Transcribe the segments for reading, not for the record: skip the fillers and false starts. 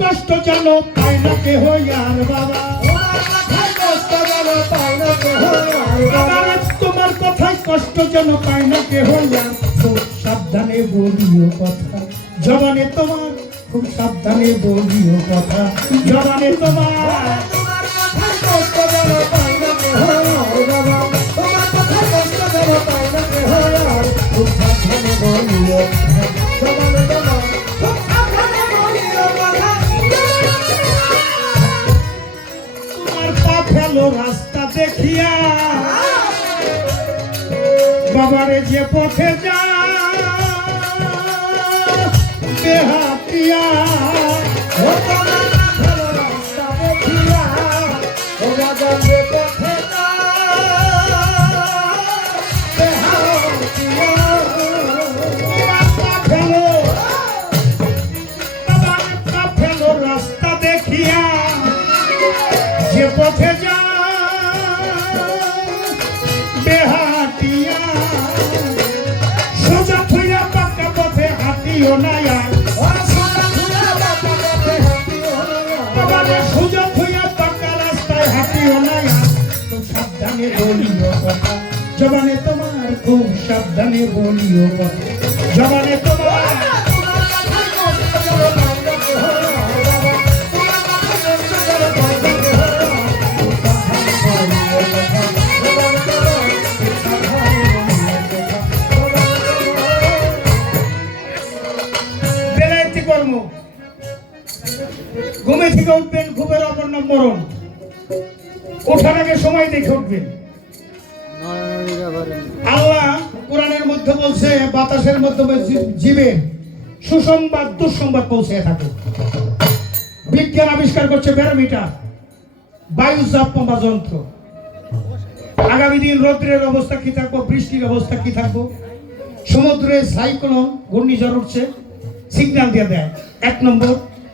কষ্ট যেন পায় না কেহ আর বাবা, তোমার কথায় কষ্ট যেন পায় না কেহ আর। খুব সাবধানে বলিও কথা জবানে তোমার, খুব সাবধানে বলিও কথা জবানে তোমার। কষ্ট যেন পায় না কেহ আর বাবা, তোমার কথায় কষ্ট যেন পায় না কেহ আর। খুব সাবধানে বলিও জবানে তোমার, খুব সাবধানে বলিও কথা। তোমার পা ফেলো রাস্তা দেখিয়া, বাবারে যে পথে যা বেহাতিয়া, ও তোমার পা ফেলো রাস্তা দেখিয়া, ও বাবা যে পথে যা বেহাতিয়া। তোমার পা ফেলো, তোমার পা ফেলো রাস্তা দেখিয়া, যে পথে যা বেহাতিয়া। সোজা থুইয়া পাকা পথে হাঁটিও না আর, সোজা থুইয়া পাকা পথে হাঁটিও না আর, সোজা থুইয়া পাকা রাস্তায় হাঁটিও না আর। খুব সাবধানে বলিও কথা জবানে তোমার, খুব সাবধানে বলিও কথা জবানে তোমার। ঘুমে থেকে উঠবেন, ঘুমের অপর নাম মরণ। ওঠার আগে সময় দেখে উঠবেন। আল্লাহ কোরআনের মধ্যে বলছে বাতাসের মাধ্যমে জীবে সুসংবাদ দুঃসংবাদ পৌঁছে থাকে। বিজ্ঞান আবিষ্কার করছে ব্যারোমিটার, বায়ু চাপ মাপা যন্ত্র। আগামী দিন রৌদ্রের অবস্থা কি থাকবো, বৃষ্টির অবস্থা কি থাকবো, সমুদ্রে সাইক্লোন ঘূর্ণিঝড় উঠছে, সিগন্যাল দিয়ে দেয় 1 নম্বর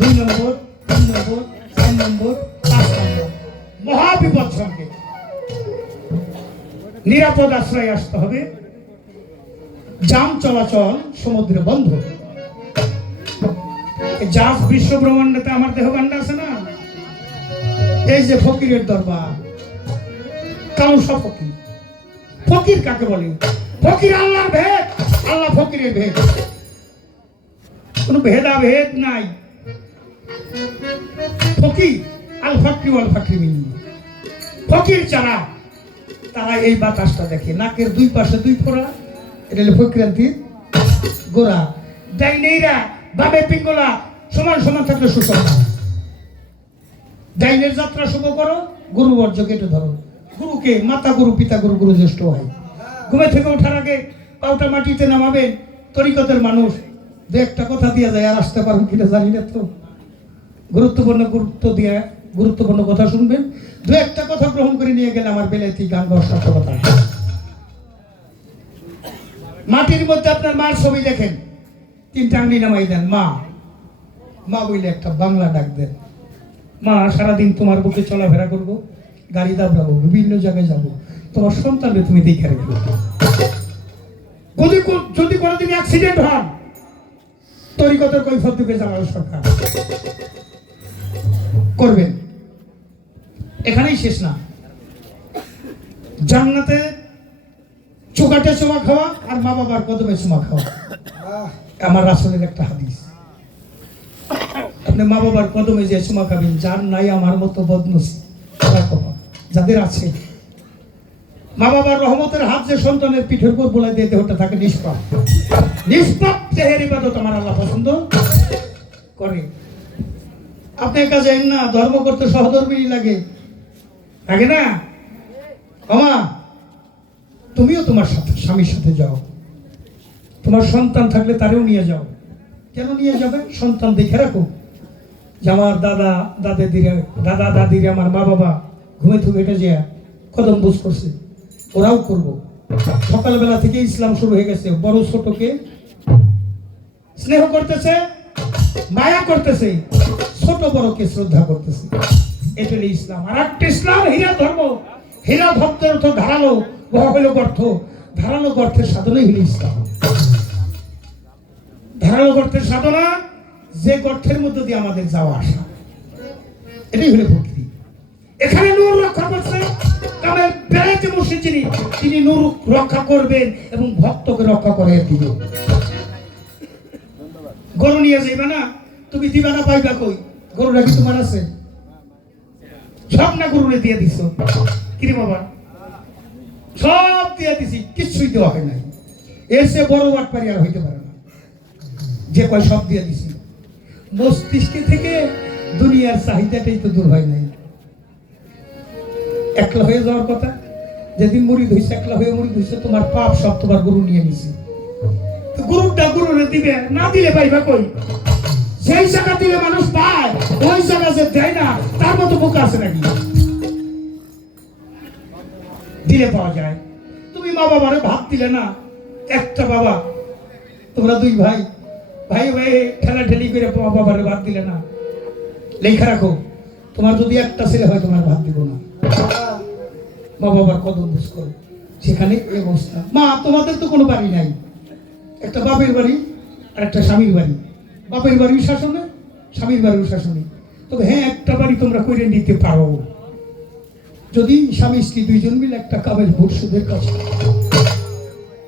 2 নম্বর 3 নম্বর 4 নম্বর 5 নম্বর। মহাবিপদ সংকেত, নিরাপদ আশ্রয় আসতে হবে। যান চলাচল সমুদ্রে বন্ধ। জাহাজ বিশ্ব ব্রহ্মাণ্ডতে আমার দেহকাণ্ডে আছে না, এই যে ফকিরের দরবার, কালুসা ফকির। ফকির কাকে বলে? ফকির আল্লাহর ভেদ, আল্লাহ ফকিরের ভেদ, কোন ভেদাভেদ নাই। ফকির আল ফাকরি ওয়াল ফাকরি মিন, ফকির যারা তারা এই বাতাসটা দেখে। নাকের 2 পাশে 2 ফোঁড়া, এটা হলো ফকিরান্তির গোড়া। ডাইনেরা বামে পিঙ্গলা সমান সমান থাকলে সুষম। ডাইনের যাত্রা শুভ করো, গুরু বর্জ্য কেটে ধরো। গুরুকে মাতা গুরু, পিতা গুরু, গুরু জ্যেষ্ঠ হয়। ঘুমে থেকে ওঠার আগে পাউটা মাটিতে নামাবেন। তরিকতের মানুষ 2-1টা কথা দিয়ে যায়, আর আসতে পারবেন কিনা জানি না তো। গুরুত্বপূর্ণ কথা শুনবেন। 2-1টা কথা গ্রহণ করে নিয়ে গেলে আমার বেলায় গান গাওয়ার সার্থকতা। মাটির মধ্যে আপনার মার ছবি দেখেন, 3টা আঙ্গুলি নামাই দেন, মা মা বলে একটা বাংলা ডাক দেন। মা সারাদিন তোমার বুকে চলাফেরা করবো, গাড়ি দাবড়াবো, বিভিন্ন জায়গায় যাবো, তোমার সন্তানকে তুমি দেখে রেখো। যদি কোনোদিন অ্যাক্সিডেন্ট হন, তরিকতের কৈফিয়ত দিবে জামাল সরকার। করবেন, এখানেই শেষ না। জান্নাতে চোখাটে চুমা খাওয়া আর মা বাবার কদমে চুমা খাওয়া আমার রাসূলের একটা হাদিস। আপনি মা বাবার কদমে যে চুমা খাবেন, যার নাই আমার মতো বদনসিব, যাদের আছে মা বাবার রহমতের হাত যে সন্তানের পিঠের উপর বোলাই দিয়ে দেহটা থাকে নিষ্পাপ। নিষ্পাপ দেহের ইবাদত আমার আল্লাহ পছন্দ করে। আপনি একা যান না, ধর্ম করতে সহধর্মী লাগে, লাগে না? মামা তুমিও তোমার সাথে স্বামীর সাথে যাও, তোমার সন্তান থাকলে তারেও নিয়ে যাও। কেন নিয়ে যাবে? সন্তান দেখে রাখো যে আমার দাদা দাদিরা আমার মা বাবা ঘুমে থুমে এটা যে কদম বুঝ করছে, ওরাও করবো। সকালবেলা থেকে ইসলাম শুরু হয়ে গেছে। বড় ছোটকে স্নেহ করতেছে, মায়া করতেছে, ছোট বড়কে শ্রদ্ধা করতেছে। এটা হলো ইসলাম। আর একটা ইসলাম হীরা ধর্ম। হীরা ভক্তের অর্থ ধারালো, বহ হইল গর্ত। ধারালো গর্তের সাধনাই হলো ইসলাম। ধারালো গর্তের সাধনা যে গর্তের মধ্যে দিয়ে আমাদের যাওয়া আসা। এটাই হলো ভক্তি। এখানে নূর রক্ষা করছে কামের বেড়াইতে বসে তিনি নূর রক্ষা করবেন এবং ভক্তকে রক্ষা করে দিবেন। গরু নিয়ে যাইবা না, তুমি দিবা না পাইবা কই? গরুটা কি তোমার আছে? সব না গরুরে দিয়ে দিছ। কিরে বাবা, সব দিয়ে দিছি, কিছুই দেওয়া হয় নাই। এসে বড় বাটপারি আর হইতে পারে না, যে কয় সব দিয়ে দিছি। মস্তিষ্কে থেকে দুনিয়ার চাহিদাটাই তো দূর হয় নাই। একলা হয়ে যাওয়ার কথা, যেদিন মুড়ি ধইছে, একলা হয়ে মুড়ি ধইছে, তোমার পাপ সব তোমার গরু নিয়ে নিছে। গরুটা গরুরে দিবে না, দিলে পাইবা কই? সেই জায়গা দিলে মানুষ পায়, ওই জায়গা যে দেয় না তার মতো বোকা আছে নাকি? দিলে পাওয়া যায়। তুমি মা বাবারে ভাত দিলে না, একটা বাবা, তোমরা দুই ভাই ভাই ভাই ঠেলা ঠেলি করে মা বাবারে ভাত দিলে না, লেখা রাখো তোমার যদি একটা ছেলে হয় তোমার ভাত দিব না। মা বাবার কদর বুঝ করো, সেখানে এই অবস্থা। মা তোমাদের তো কোনো বাড়ি নাই, একটা বাপের বাড়ি আর একটা স্বামীর বাড়ি। বাপের বাড়ির শাসনে, স্বামীর বাড়ির শাসনে। তবে হ্যাঁ, একটা বাড়ি তোমরা করে নিতে পারো যদি স্বামী স্ত্রী দুইজন মিলে একটা কামের মুর্শিদের কাছে,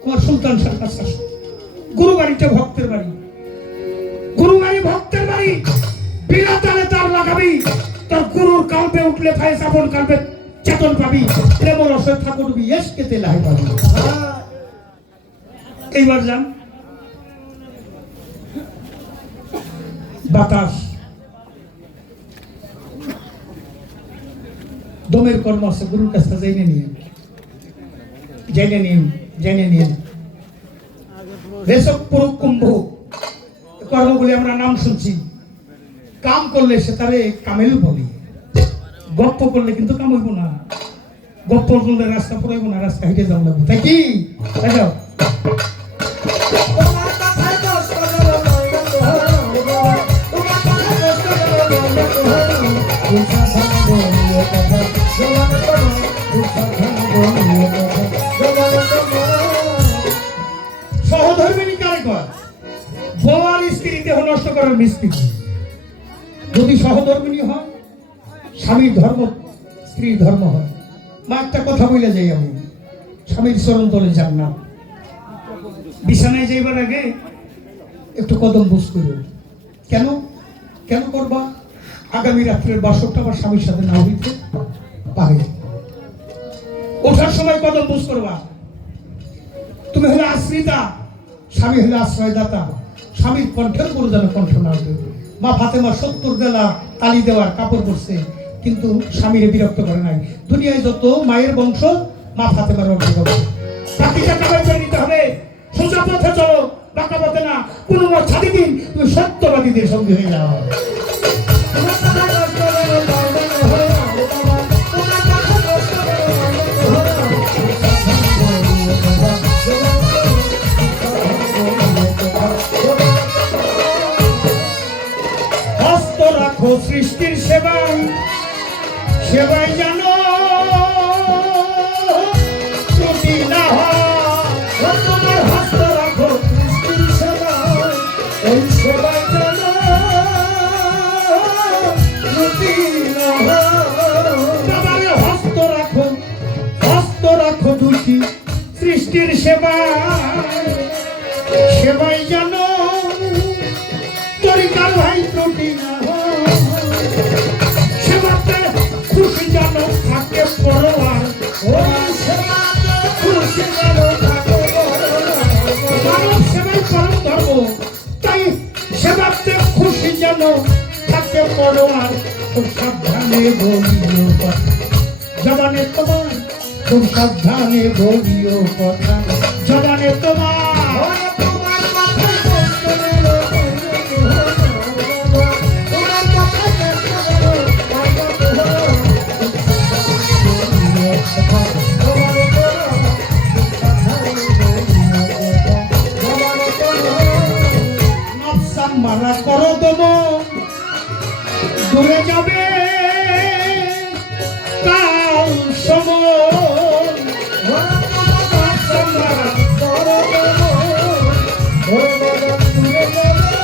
তোমার সুলতান শাহ কাছে আসো। গুরু বাড়িটা ভক্তের বাড়ি, গুরু বাড়ি ভক্তের বাড়ি। বিনা তালে তার লাগাবি, তোর গুরুর কালবে উঠলে ফায়ে সাবন কালবে চেতন পাবি, প্রেম রসে ঠাকুরবি, এসকে তেলাই পাবি। এইবার যান, বাতাস দমের কর্ম আছে, গুরুর কাছে জেনে নিন, জেনে নিন, জেনে নিন। রেশক পুরুষ কুম্ভ কর্মগুলি আমরা নাম শুনছি। কাম করলে সে তারে কামেল বলি, গপ্প করলে কিন্তু কাম হইব না। গপ্প করলে রাস্তা পড়াইব না, রাস্তা হেঁটে যাও লাগবে, তাই কি? তাই যাও। সহধর্মিনী কারে কয়? বউ আর স্ত্রী দেহ নষ্ট করার মিস্ত্রি। যদি সহধর্মিনী হয়, স্বামীর ধর্ম স্ত্রীর ধর্ম হয়। মা একটা কথা বলে যাই, আমি স্বামীর চরণ তলে যান না, বিছানায় যাইবার আগে একটু কদম বুঝ করো। কেন কেন করবা? আগামী রাত্রের বাসরটা আমার স্বামীর সাথে না হইতে পারে। ওঠার সময় কদম বুঝ করবা। তুমি হলে আশ্রিতা, স্বামী হলে আশ্রয়দাতা। স্বামীর কণ্ঠের উপর যেন কণ্ঠ না হবে। মা ফাতেমা 70 বেলা তালি দেওয়ার কাপড় পরছে, কিন্তু স্বামীরে বিরক্ত করে নাই। দুনিয়ায় যত মায়ের বংশ, মা ফাতেমার বংশ। বাকিটা কামাই করে নিতে হবে। সোজা পথে চলো, বাঁকা পথে না। কোনো ছাড়ি দিন তুমি সত্যবাদীদের সঙ্গে হয়ে যাও। হস্ত রাখো সৃষ্টির সেবায়, সেবায় জানো ত্রুটি না হয়। তোমার হস্ত রাখো সৃষ্টির সেবায়, ওই সেবায় জানো ত্রুটি না হয়। বাবার হস্ত রাখো দুটি সৃষ্টির সেবায়, সেবায় জানো তরিকার ভাই ত্রুটি না হয়। সেবাতে খুশি জানো থাকে পরোয়ার, ওই সেবাতে খুশি জানো থাকে পরোয়ার। মানব সেবাই পরম ধর্ম, তাই সেবাতে খুশি জানো থাকে পরোয়ার। খুব সাবধানে বলিও কথা, জবানে তোমার খুব সাবধানে বলিও কথা, জবানে তোমার। মারা করো দম, দূরে যাবে কাল সময়। দূরে যাবে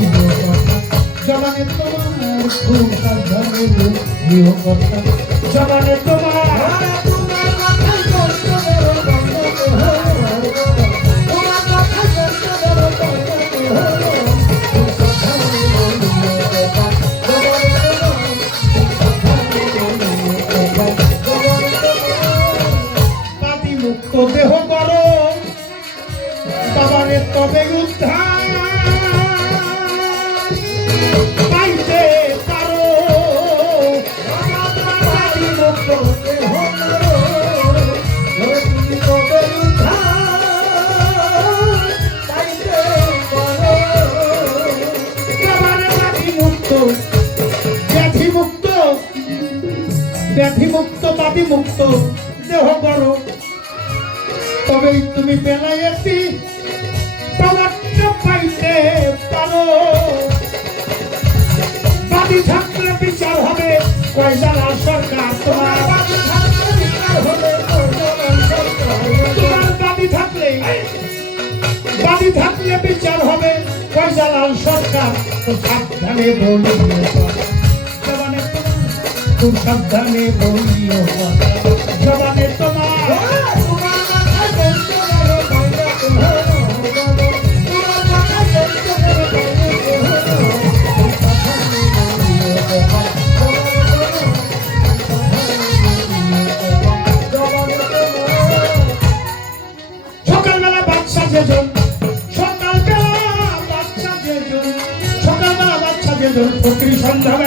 বলিও কথা জবানে তোমার খুব সাবধানে বলিও কথা জবানে তোমার মুক্ত দেহ করো বাবারে তবে উদ্ধার পাইতে পারো মুক্ত দেহ করো তুমি তবে উদ্ধার পাইতে পারো বাবারে বাধি মুক্ত ব্যাধি মুক্ত ব্যাধি মুক্ত বাধি মুক্ত দেহ করো তবেই তুমি বেলায়েতি পাওয়ারটা পাইতে পারো বাদী থাকলে বিচার হবে কয়জালা সরকার তোমার বাদী থাকলে বিচার হবে কয়জালাল সরকার তো সাবধানে বলিও জবানে খুব সাবধানে বলিও জবানে তোমার সকালবেলা বাচ্চা যেজন ফকির সন্ধ্যাবেলা